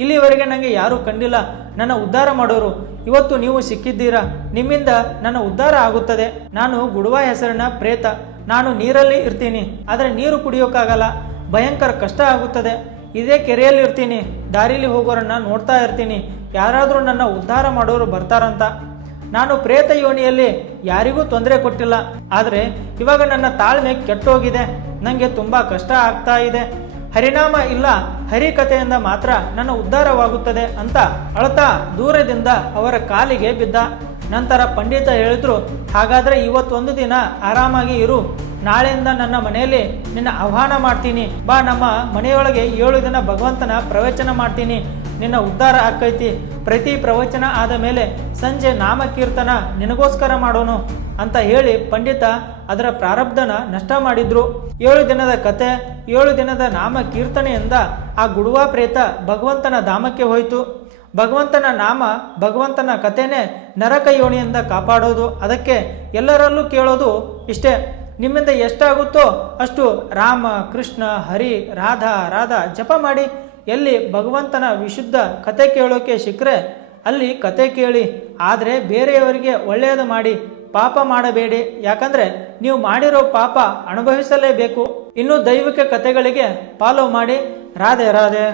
ಇಲ್ಲಿವರೆಗೆ ನನಗೆ ಯಾರೂ ಕಂಡಿಲ್ಲ ನನ್ನ ಉದ್ಧಾರ ಮಾಡೋರು. ಇವತ್ತು ನೀವು ಸಿಕ್ಕಿದ್ದೀರಾ, ನಿಮ್ಮಿಂದ ನನ್ನ ಉದ್ಧಾರ ಆಗುತ್ತದೆ. ನಾನು ಗುಡುವ ಹೆಸರಿನ ಪ್ರೇತ. ನಾನು ನೀರಲ್ಲಿ ಇರ್ತೀನಿ, ಆದರೆ ನೀರು ಕುಡಿಯೋಕ್ಕಾಗಲ್ಲ. ಭಯಂಕರ ಕಷ್ಟ ಆಗುತ್ತದೆ. ಇದೇ ಕೆರೆಯಲ್ಲಿ ಇರ್ತೀನಿ, ದಾರಿಲಿ ಹೋಗೋರನ್ನ ನೋಡ್ತಾ ಇರ್ತೀನಿ, ಯಾರಾದರೂ ನನ್ನ ಉದ್ಧಾರ ಮಾಡೋರು ಬರ್ತಾರಂತ. ನಾನು ಪ್ರೇತ ಯೋನಿಯಲ್ಲಿ ಯಾರಿಗೂ ತೊಂದರೆ ಕೊಟ್ಟಿಲ್ಲ, ಆದರೆ ಇವಾಗ ನನ್ನ ತಾಳ್ಮೆ ಕೆಟ್ಟೋಗಿದೆ. ನನಗೆ ತುಂಬ ಕಷ್ಟ ಆಗ್ತಾ ಇದೆ. ಹರಿನಾಮ ಇಲ್ಲ, ಹರಿಕಥೆಯಿಂದ ಮಾತ್ರ ನನ್ನ ಉದ್ಧಾರವಾಗುತ್ತದೆ ಅಂತ ಅಳ್ತಾ ದೂರದಿಂದ ಅವರ ಕಾಲಿಗೆ ಬಿದ್ದ. ನಂತರ ಪಂಡಿತ ಹೇಳಿದ್ರು, ಹಾಗಾದರೆ ಇವತ್ತೊಂದು ದಿನ ಆರಾಮಾಗಿ ಇರು. ನಾಳೆಯಿಂದ ನನ್ನ ಮನೆಯಲ್ಲಿ ನಿನ್ನ ಆಹ್ವಾನ ಮಾಡ್ತೀನಿ. ಬಾ, ನಮ್ಮ ಮನೆಯೊಳಗೆ 7 ದಿನ ಭಗವಂತನ ಪ್ರವಚನ ಮಾಡ್ತೀನಿ, ನಿನ್ನ ಉದ್ಧಾರ ಆಕೈತಿ. ಪ್ರತಿ ಪ್ರವಚನ ಆದ ಮೇಲೆ ಸಂಜೆ ನಾಮಕೀರ್ತನ ನಿನಗೋಸ್ಕರ ಮಾಡೋನು ಅಂತ ಹೇಳಿ ಪಂಡಿತ ಅದರ ಪ್ರಾರಬ್ಧನ ನಷ್ಟ ಮಾಡಿದ್ರು. 7 ದಿನದ ಕತೆ, 7 ದಿನದ ನಾಮ ಕೀರ್ತನೆಯಿಂದ ಆ ಗುಡುವ ಪ್ರೇತ ಭಗವಂತನ ಧಾಮಕ್ಕೆ ಹೋಯಿತು. ಭಗವಂತನ ನಾಮ, ಭಗವಂತನ ಕಥೆನೇ ನರಕ ಯೋನಿಯಿಂದ ಕಾಪಾಡೋದು. ಅದಕ್ಕೆ ಎಲ್ಲರಲ್ಲೂ ಕೇಳೋದು ಇಷ್ಟೇ, ನಿಮ್ಮಿಂದ ಎಷ್ಟಾಗುತ್ತೋ ಅಷ್ಟು ರಾಮ, ಕೃಷ್ಣ, ಹರಿ, ರಾಧಾ ರಾಧಾ ಜಪ ಮಾಡಿ. ಎಲ್ಲಿ ಭಗವಂತನ ವಿಶುದ್ಧ ಕತೆ ಕೇಳೋಕೆ ಸಿಕ್ಕರೆ ಅಲ್ಲಿ ಕತೆ ಕೇಳಿ, ಆದರೆ ಬೇರೆಯವರಿಗೆ ಒಳ್ಳೆಯದು ಮಾಡಿ, ಪಾಪ ಮಾಡಬೇಡಿ. ಯಾಕಂದರೆ ನೀವು ಮಾಡಿರೋ ಪಾಪ ಅನುಭವಿಸಲೇಬೇಕು. ಇನ್ನು ದೈವಿಕ ಕಥೆಗಳಿಗೆ ಫಾಲೋ ಮಾಡಿ. ರಾಧೆ ರಾಧೆ.